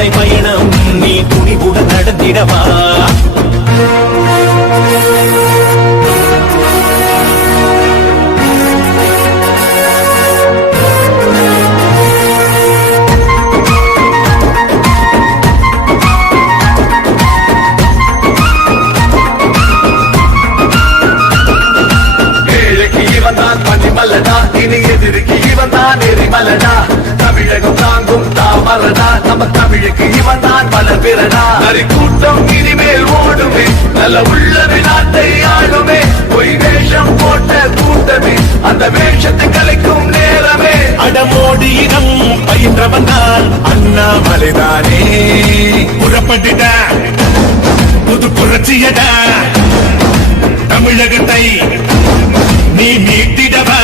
நடை பயணம் நீ துணிவுடன் நடந்திடவா. இனி எதிர்க்கு இவன் தான் எரிமலடா. தமிழகம் தாங்கும் தாமரடா. நம்ம தமிழுக்கு இவன் தான் பல பிறடா. நரி கூட்டம் இனிமேல் ஓடுமே, நல்ல உள்ளவே நாட்டை ஆளுமே. பொய் வேஷம் போட்ட கூட்டமே, அந்த வேஷத்தை கலைக்கும் நேரமே. அடமோடி இடம் பயின்றவன் தான் அண்ணாமலைதானே. புறப்பட்டுட புது புரட்சியடா, தமிழகத்தை நீ மீட்டிடவா.